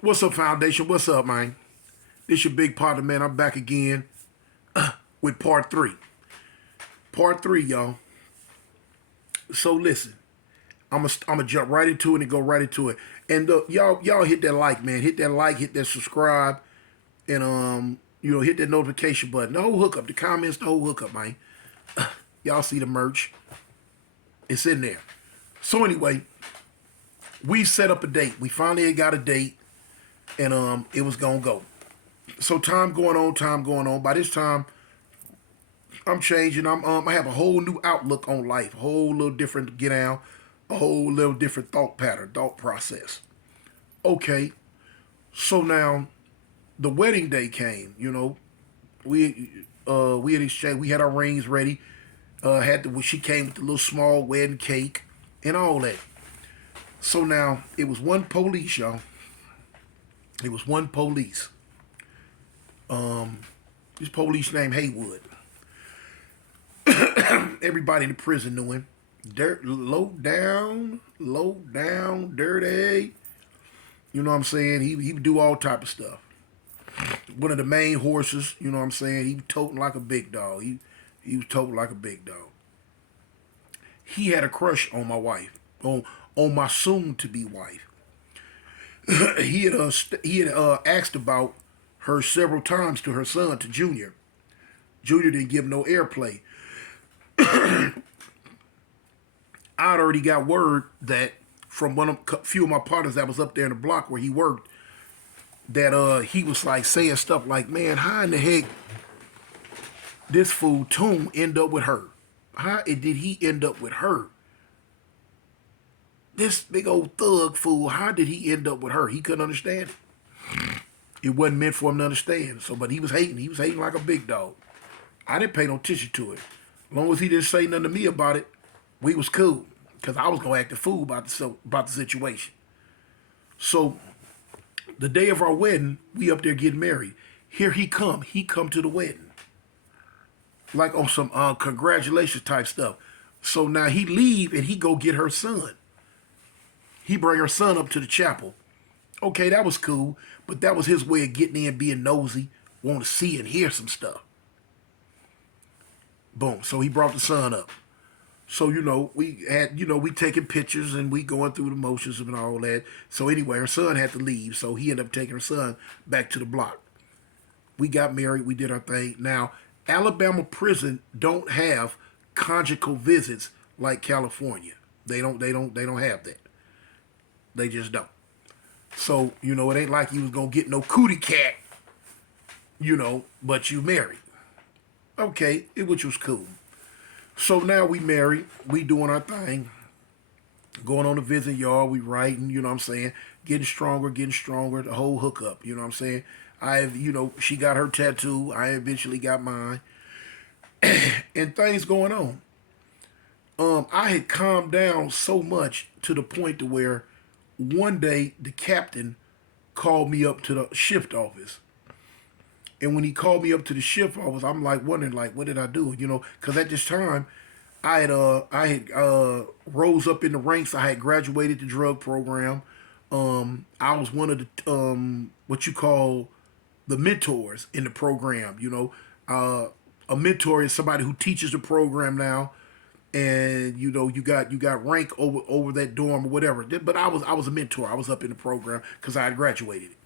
What's up, Foundation? What's up, man? This your big partner, man. I'm back again with part three. Part three, y'all. So listen, I'm gonna jump right into it and go right into it. And y'all hit that like, man. Hit that like, hit that subscribe, and hit that notification button. The whole hookup, the comments, the whole hookup, man. Y'all see the merch? It's in there. So anyway, we set up a date. We finally got a date, and it was gonna go. So time going on, time going on. By this time, I'm changing. I have a whole new outlook on life, a whole little different get down, a whole little different thought pattern, thought process. Okay, so now the wedding day came. We had exchanged. We had our rings ready. She came with the little small wedding cake and all that. So now it was one police, y'all. It was one police. This police named Haywood. Everybody in the prison knew him. Dirt, low down, dirty. You know what I'm saying? He would do all type of stuff. One of the main horses. You know what I'm saying? He was toting like a big dog. He was toting like a big dog. He had a crush on my wife, on my soon to be wife. he had asked about her several times to her son, to Junior. Junior didn't give him no airplay. I'd already got word that from few of my partners that was up there in the block where he worked, that he was like saying stuff like, "Man, how in the heck this fool Toon end up with her? How did he end up with her? This big old thug fool, how did he end up with her?" He couldn't understand it. It wasn't meant for him to understand. So, but he was hating. He was hating like a big dog. I didn't pay no attention to it. As long as he didn't say nothing to me about it, we was cool. Because I was going to act a fool about the situation. So, the day of our wedding, we up there getting married. Here he come. He come to the wedding. Like on some congratulations type stuff. So now he leave and he go get her son. He bring her son up to the chapel. Okay, that was cool. But that was his way of getting in, being nosy, want to see and hear some stuff. Boom. So he brought the son up. So, we taking pictures and we going through the motions and all that. So anyway, her son had to leave. So he ended up taking her son back to the block. We got married. We did our thing. Now, Alabama prison don't have conjugal visits like California. They don't have that. They just don't. So, it ain't like you was going to get no cootie cat, but you married. Okay, which was cool. So now we married, we doing our thing, going on the visit yard, we writing, you know what I'm saying, getting stronger, the whole hookup, you know what I'm saying. She got her tattoo, I eventually got mine, and things going on. I had calmed down so much to the point to where one day the captain called me up to the shift office. And when he called me up to the shift office, I'm like wondering, like, what did I do? Because at this time, I had rose up in the ranks. I had graduated the drug program. I was one of the what you call the mentors in the program. A mentor is somebody who teaches the program now, and you got rank over that dorm or whatever. But I was a mentor. I was up in the program because I had graduated.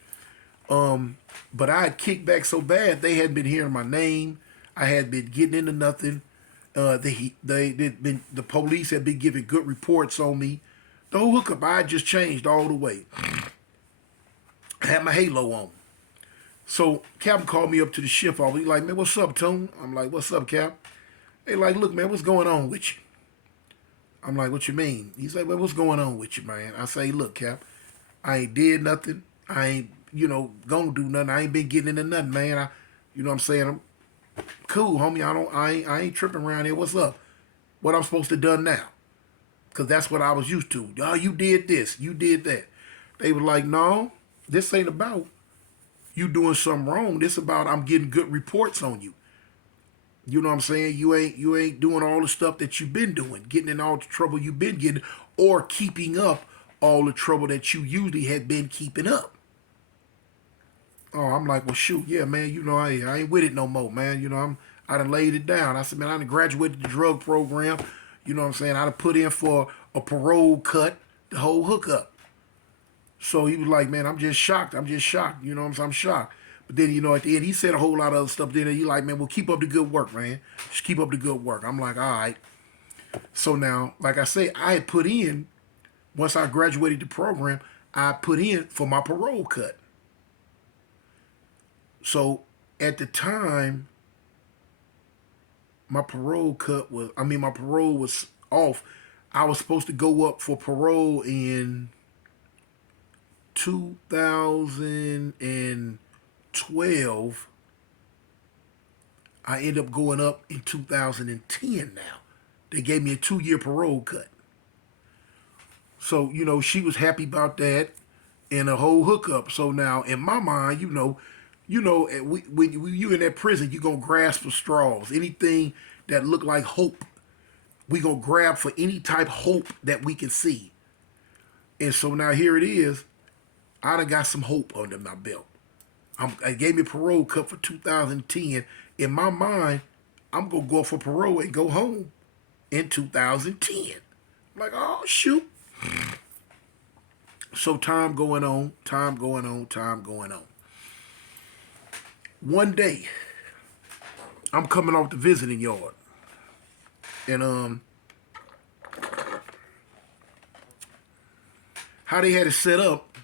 But I had kicked back so bad they hadn't been hearing my name. I had been getting into nothing. The police had been giving good reports on me. The whole hookup, I had just changed all the way. I had my halo on. So Captain called me up to the shift office. He like, "Man, what's up, Tone?" I'm like, "What's up, Cap?" They like, "Look, man, what's going on with you?" I'm like, "What you mean?" He's like, "Well, what's going on with you, man?" I say, "Look, Cap, I ain't did nothing. I ain't gonna do nothing. I ain't been getting into nothing, man. You know what I'm saying? I'm cool, homie. I ain't tripping around here. What's up? What I'm supposed to done now?" Because that's what I was used to. "Oh, you did this. You did that." They were like, "No, this ain't about you doing something wrong. This about I'm getting good reports on you. You know what I'm saying? You ain't doing all the stuff that you've been doing, getting in all the trouble you've been getting, or keeping up all the trouble that you usually had been keeping up." Oh, I'm like, well, shoot, yeah, man. I ain't with it no more, man. I done laid it down. I said, man, I done graduated the drug program. You know what I'm saying? I done put in for a parole cut, the whole hookup. So he was like, man, I'm just shocked. I'm just shocked. You know what I'm saying? I'm shocked. But then, at the end, he said a whole lot of other stuff. Then he like, man, well, keep up the good work, man. Just keep up the good work. I'm like, all right. So now, like I say, I had put in, once I graduated the program, I put in for my parole cut. So at the time, my parole was off. I was supposed to go up for parole in 2012. I ended up going up in 2010 now. They gave me a 2-year parole cut. So, she was happy about that and a whole hookup. So now, in my mind, when you in that prison, you going to grasp for straws. Anything that look like hope, we going to grab for any type of hope that we can see. And so now here it is. I done got some hope under my belt. I gave me a parole cut for 2010. In my mind, I'm going to go for parole and go home in 2010. I'm like, oh, shoot. So time going on. One day, I'm coming off the visiting yard. And how they had it set up,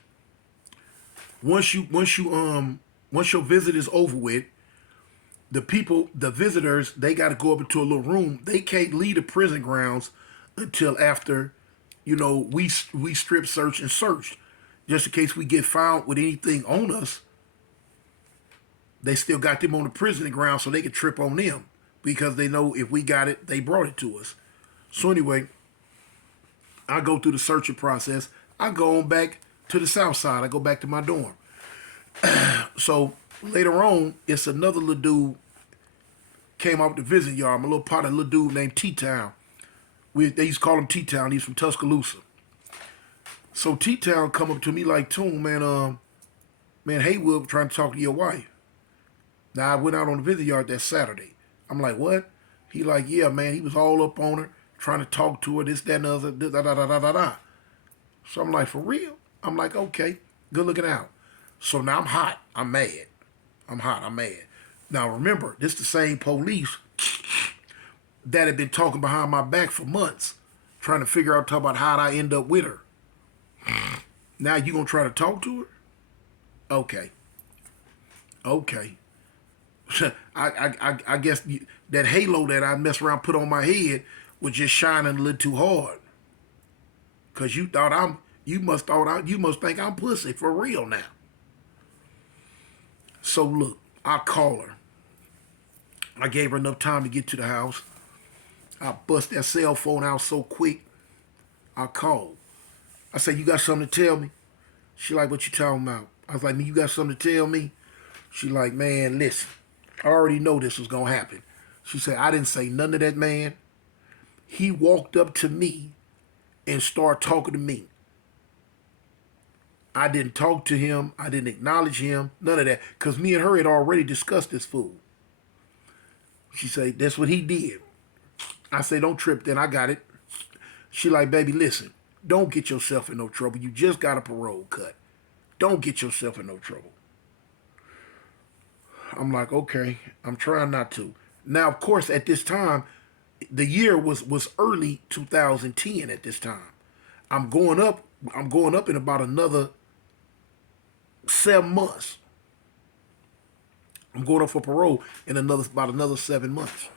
once your visit is over with, the visitors, they got to go up into a little room. They can't leave the prison grounds until after, we strip search and search, just in case we get found with anything on us. They still got them on the prison ground so they can trip on them because they know if we got it, they brought it to us. So anyway, I go through the searching process. I go on back to the south side. I go back to my dorm. So later on, it's another little dude came out the visit yard. My little partner, little dude named T-Town. They used to call him T-Town. He's from Tuscaloosa. So T-Town come up to me like, Toon, man, Haywood trying to talk to your wife. Now I went out on the visit yard that Saturday. I'm like, what? He like, yeah, man. He was all up on her, trying to talk to her, this, that, and the other, da, da, da, da, da, da. So I'm like, for real? I'm like, okay, good looking out. So now I'm hot. I'm mad. I'm mad. Now remember, this the same police that had been talking behind my back for months, trying to figure out, talk about how'd I end up with her. Now you gonna try to talk to her? Okay. I guess that halo that I mess around put on my head was just shining a little too hard. Cause you must think I'm pussy for real now. So look, I call her. I gave her enough time to get to the house. I bust that cell phone out so quick. I called. I said, you got something to tell me? She like, what you talking about? I was like, man, you got something to tell me? She like, man, listen, I already know this was going to happen. She said, I didn't say none of that, man. He walked up to me and started talking to me. I didn't talk to him. I didn't acknowledge him. None of that. Because me and her had already discussed this fool. She said, that's what he did. I say, don't trip then. I got it. She like, baby, listen. Don't get yourself in no trouble. You just got a parole cut. Don't get yourself in no trouble. I'm like, okay. I'm trying not to. Now, of course, at this time, the year was early 2010 at this time. I'm going up in about another 7 months. I'm going up for parole in about another 7 months.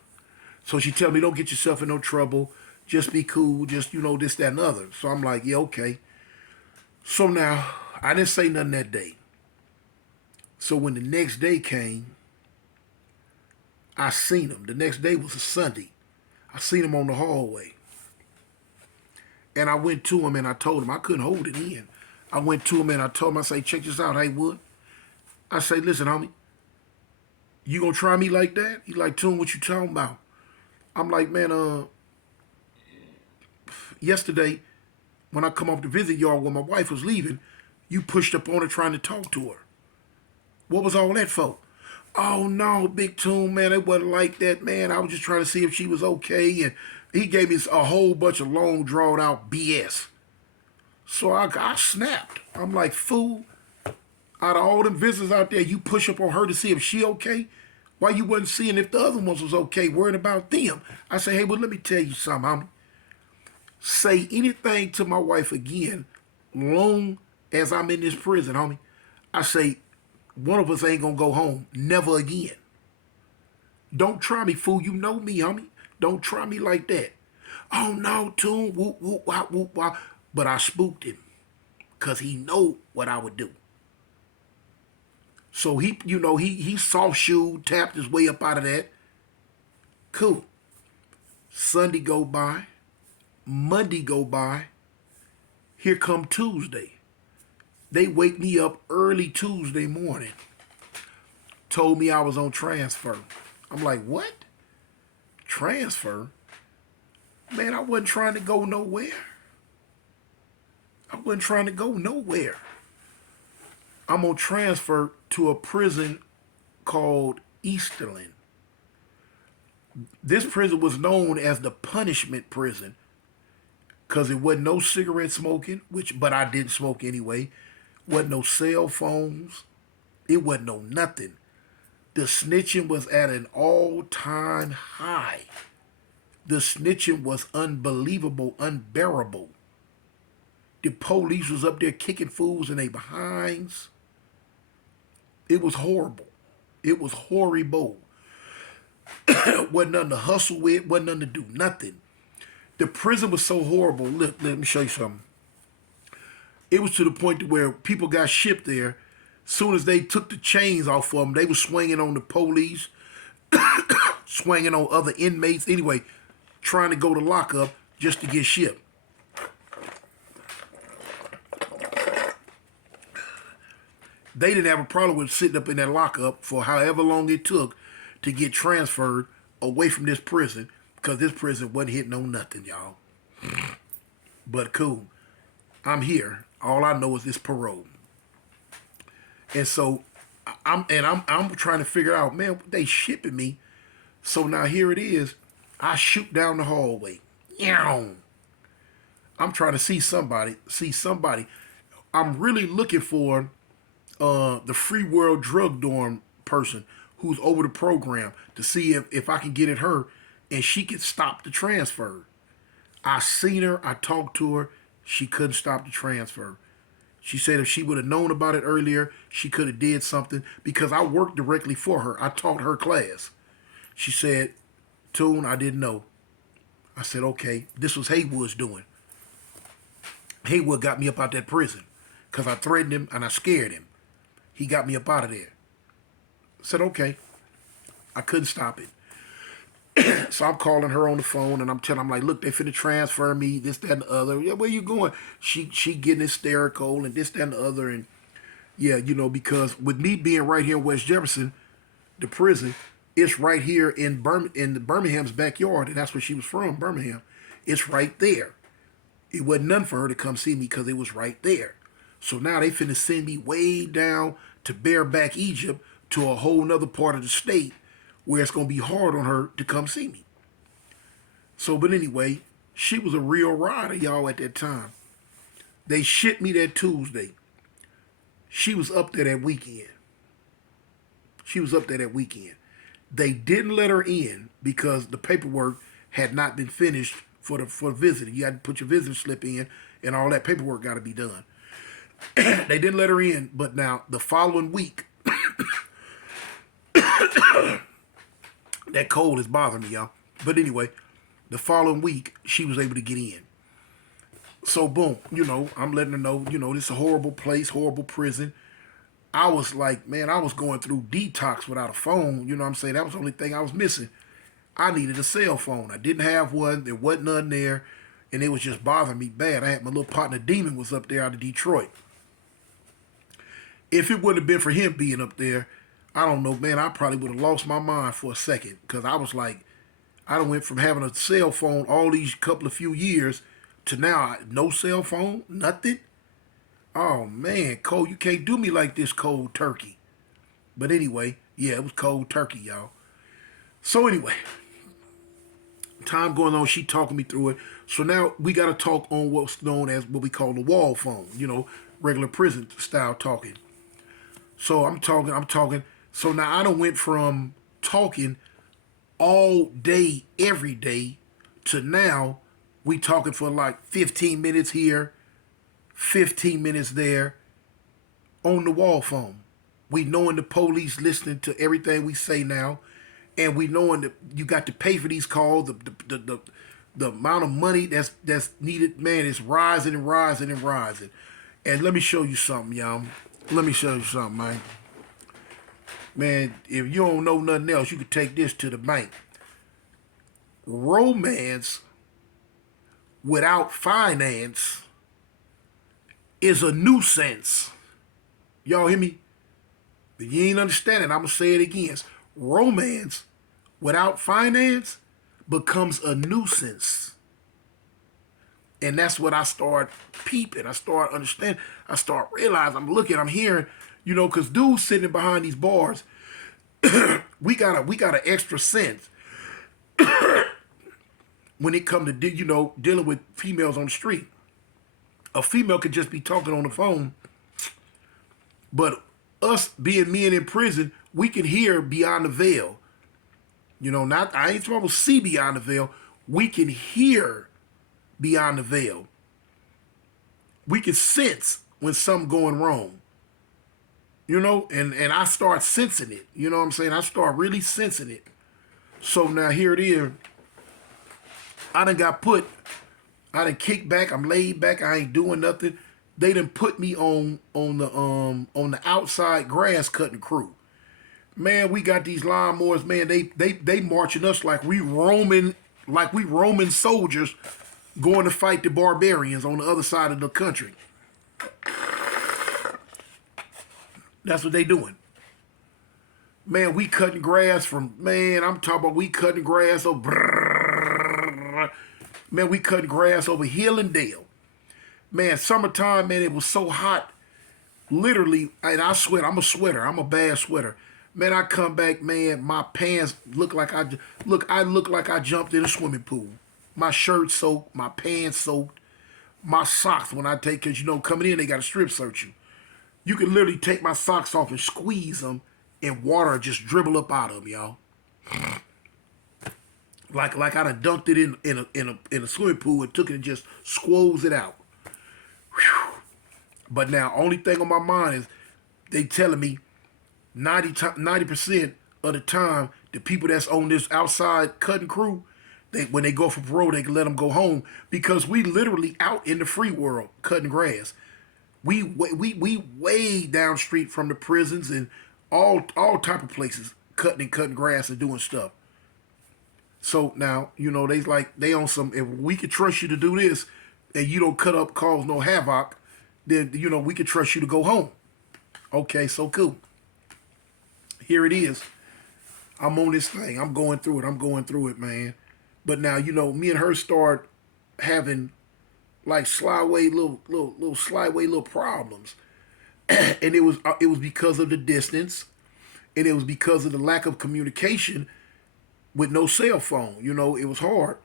So she tell me, don't get yourself in no trouble. Just be cool. Just, this, that, and other. So I'm like, yeah, okay. So now, I didn't say nothing that day. So when the next day came, I seen him. The next day was a Sunday. I seen him on the hallway. And I went to him and I told him, I couldn't hold it in. I went to him and I told him, I say, check this out, Haywood. I say, listen, homie, you gonna try me like that? He like, Toon, what you talking about? I'm like, man, yesterday, when I come off the visit yard when my wife was leaving, you pushed up on her trying to talk to her. What was all that for? Oh no, Big Tune, man, it wasn't like that, man. I was just trying to see if she was okay, and he gave me a whole bunch of long, drawn out BS. So I snapped. I'm like, fool, out of all them visitors out there, you push up on her to see if she okay? Why you wasn't seeing if the other ones was okay, worrying about them? I say, hey, well, let me tell you something, homie. Say anything to my wife again, long as I'm in this prison, homie. I say, one of us ain't gonna go home. Never again. Don't try me, fool. You know me, homie. Don't try me like that. Oh no, Tune, whoop, whoop, wop, whoop, wop. But I spooked him. Cause he know what I would do. So he soft shoe, tapped his way up out of that. Cool. Sunday go by. Monday go by. Here come Tuesday. They wake me up early Tuesday morning. Told me I was on transfer. I'm like, what? Transfer? Man, I wasn't trying to go nowhere. I wasn't trying to go nowhere. I'm on transfer to a prison called Easterland. This prison was known as the punishment prison because it wasn't no cigarette smoking, but I didn't smoke anyway. Wasn't no cell phones. It wasn't no nothing. The snitching was at an all-time high. The snitching was unbelievable, unbearable. The police was up there kicking fools in their behinds. It was horrible. It was horrible. Wasn't nothing to hustle with, wasn't nothing to do, nothing. The prison was so horrible. Look, let me show you something. It was to the point to where people got shipped there. Soon as they took the chains off of them, they were swinging on the police, swinging on other inmates. Anyway, trying to go to lockup just to get shipped. They didn't have a problem with sitting up in that lockup for however long it took to get transferred away from this prison because this prison wasn't hitting on nothing, y'all. But cool. I'm here. All I know is this parole. And so I'm trying to figure out, man, they shipping me. So now here it is. I shoot down the hallway. I'm trying to see somebody. I'm really looking for the free world drug dorm person who's over the program to see if I can get at her and she could stop the transfer. I seen her, I talked to her, she couldn't stop the transfer. She said if she would have known about it earlier, she could have did something because I worked directly for her. I taught her class. She said, Tune, I didn't know. I said, okay, this was Haywood's doing. Haywood got me up out that prison because I threatened him and I scared him. He got me up out of there. I said, okay. I couldn't stop it. So I'm calling her on the phone and I'm like, look, they finna transfer me, this, that, and the other. Yeah, where you going? She getting hysterical and this, that, and the other. And yeah, because with me being right here in West Jefferson, the prison, it's right here in Birmingham's backyard. And that's where she was from, Birmingham. It's right there. It wasn't nothing for her to come see me because it was right there. So now they finna send me way down to Bareback, Egypt, to a whole nother part of the state where it's going to be hard on her to come see me. So, but anyway, she was a real rider, y'all, at that time. They shipped me that Tuesday. She was up there that weekend. They didn't let her in because the paperwork had not been finished for the visitor. You had to put your visitor slip in and all that paperwork got to be done. They didn't let her in, but now the following week, that cold is bothering me, y'all. But anyway, the following week, she was able to get in. So, boom, I'm letting her know, this is a horrible place, horrible prison. I was like, man, I was going through detox without a phone. You know what I'm saying? That was the only thing I was missing. I needed a cell phone. I didn't have one. There wasn't none there. And it was just bothering me bad. I had my little partner, Demon, was up there out of Detroit. If it wouldn't have been for him being up there, I don't know, man, I probably would have lost my mind for a second because I was like, I done went from having a cell phone all these few years to now no cell phone, nothing. Oh, man, Cole, you can't do me like this, cold turkey. But anyway, yeah, it was cold turkey, y'all. So anyway, time going on, she talking me through it. So now we got to talk on what's known as what we call the wall phone, regular prison style talking. So I'm talking. So now I done went from talking all day, every day, to now we talking for like 15 minutes here, 15 minutes there on the wall phone. We knowing the police listening to everything we say now, and we knowing that you got to pay for these calls. The amount of money that's needed, man, is rising and rising and rising. And let me show you something, y'all. Let me show you something, man. Man, if you don't know nothing else, you can take this to the bank. Romance without finance is a nuisance. Y'all hear me? If you ain't understanding, I'm going to say it again. Romance without finance becomes a nuisance. And that's what I start peeping. I start understanding. I start realizing. I'm looking. I'm hearing. Because dudes sitting behind these bars, we got an extra sense when it come to dealing with females on the street. A female could just be talking on the phone, but us being men in prison, we can hear beyond the veil. Not I ain't supposed to see beyond the veil. We can hear beyond the veil. We can sense when something going wrong. And I start sensing it. You know what I'm saying? I start really sensing it. So now here it is. I done kicked back. I'm laid back. I ain't doing nothing. They done put me on the outside grass cutting crew. Man, we got these lawnmowers, man, they marching us like we Roman soldiers going to fight the barbarians on the other side of the country. That's what they doing. Man, we cutting grass I'm talking about we cutting grass over, man, we cutting grass over hill and dale. Man, summertime, man, it was so hot. Literally, and I sweat, I'm a sweater. I'm a bad sweater. Man, I come back, man, my pants look like I look like I jumped in a swimming pool. My shirt soaked, my pants soaked, my socks when I take, because coming in, they got to strip search you. You can literally take my socks off and squeeze them, and water just dribble up out of them, y'all. Like I done dunked it in a swimming pool and took it and just squoze it out. Whew. But now, only thing on my mind is they telling me 90% of the time, the people that's on this outside cutting crew, when they go for parole, they can let them go home because we literally out in the free world cutting grass. We way down street from the prisons and all type of places cutting grass and doing stuff. So now, they on some, if we could trust you to do this and you don't cut up, cause no havoc, then, we could trust you to go home. Okay, so cool. Here it is. I'm on this thing. I'm going through it, man. But now, me and her start having like little slyway little problems. And it was because of the distance, and it was because of the lack of communication with no cell phone. It was hard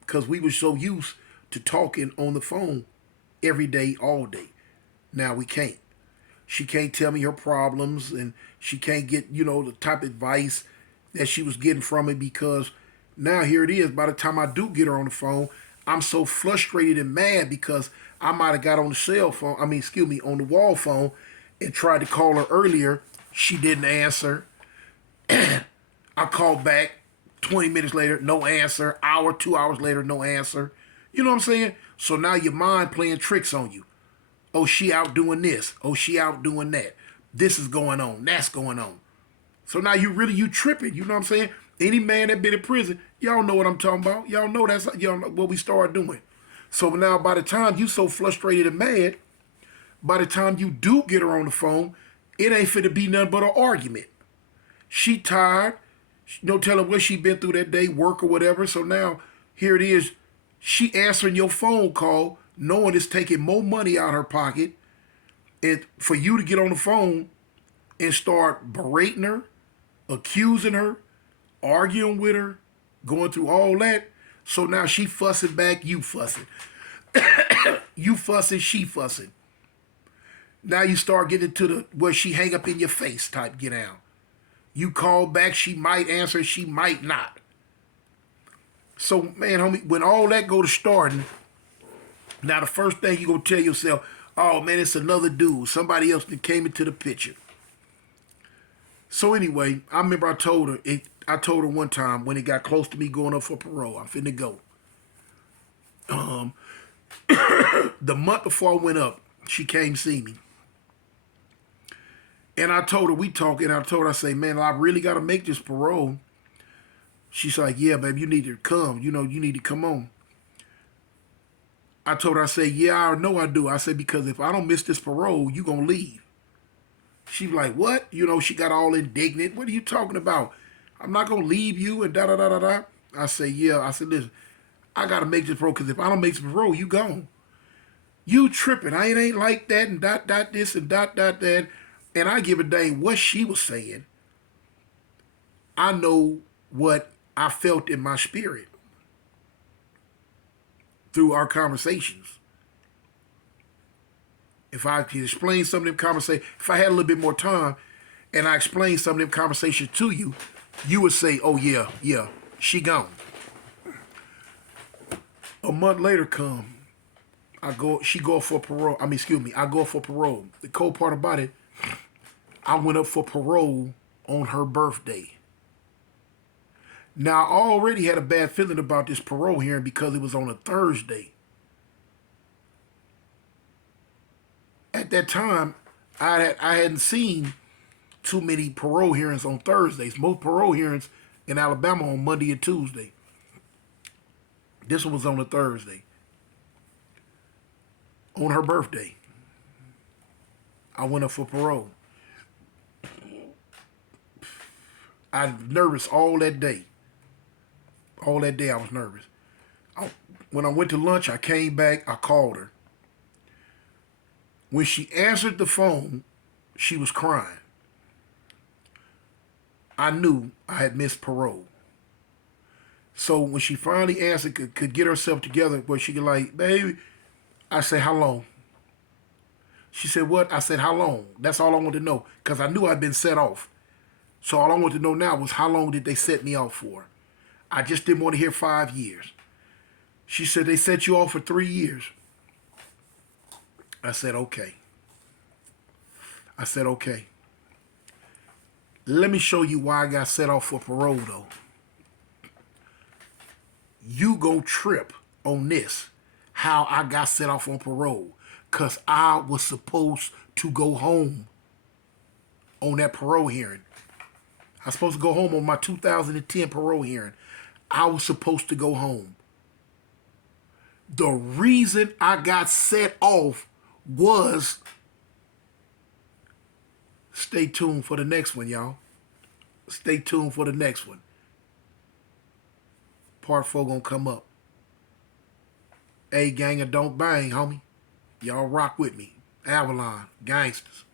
because we were so used to talking on the phone every day, all day. Now we can't. She can't tell me her problems, and she can't get, the type of advice that she was getting from me, because now here it is. By the time I do get her on the phone, I'm so frustrated and mad because I might have got on the on the wall phone and tried to call her earlier. She didn't answer. I called back 20 minutes later, no answer. Hour, 2 hours later, no answer. You know what I'm saying? So now your mind playing tricks on you. Oh, she out doing this. Oh, she out doing that. This is going on. That's going on. So now you tripping. You know what I'm saying? Any man that been in prison, y'all know what I'm talking about. Y'all know what we started doing. So now by the time you so frustrated and mad, by the time you do get her on the phone, it ain't fit to be nothing but an argument. She tired. Tell her what she been through that day, work or whatever. So now here it is. She answering your phone call, knowing it's taking more money out of her pocket, and for you to get on the phone and start berating her, accusing her, arguing with her, going through all that. So now she fussing back, you fussing. You fussing, she fussing. Now you start getting to the where she hang up in your face type get down. You call back, she might answer, she might not. So man, homie, when all that go to starting, now the first thing you gonna tell yourself, oh man, it's another dude, somebody else that came into the picture. So anyway, I remember I told her one time when it got close to me going up for parole, I'm finna go. The month before I went up, she came see me. And I told her, we talked, and I told her, I say, man, I really got to make this parole. She's like, yeah, babe, you need to come. You know, you need to come on. I told her, I say, yeah, I know I do. I said, because if I don't miss this parole, you going to leave. She was like, what? You know, she got all indignant. What are you talking about? I'm not going to leave you and da-da-da-da-da. I say, yeah. I said, listen, I got to make this parole because if I don't make this parole, you gone. You tripping. It ain't like that and dot, dot, this and dot, dot, that. And I give a dang what she was saying. I know what I felt in my spirit through our conversations. If I could explain some of them conversations, if I had a little bit more time and I explained some of them conversations to you, you would say, oh yeah, yeah, she gone. A month later come, she go for parole. I go for parole. The cold part about it, I went up for parole on her birthday. Now, I already had a bad feeling about this parole hearing because it was on a Thursday. At that time, I hadn't seen too many parole hearings on Thursdays. Most parole hearings in Alabama on Monday and Tuesday. This one was on a Thursday. On her birthday, I went up for parole. I was nervous all that day. All that day I was nervous. When I went to lunch, I came back, I called her. When she answered the phone, she was crying. I knew I had missed parole. So when she finally answered, could get herself together where she could like, baby, I said, how long? She said, what? I said, how long? That's all I wanted to know because I knew I'd been set off. So all I wanted to know now was how long did they set me off for? I just didn't want to hear 5 years. She said, they set you off for 3 years. I said, okay. I said, okay. Let me show you why I got set off for parole, though. You go trip on this, how I got set off on parole, because I was supposed to go home on that parole hearing. I was supposed to go home on my 2010 parole hearing. I was supposed to go home. The reason I got set off was, stay tuned for the next one, y'all. Stay tuned for the next one. Part 4 gonna come up. Hey, gang of Don't Bang, homie. Y'all rock with me. Avalon, gangsters.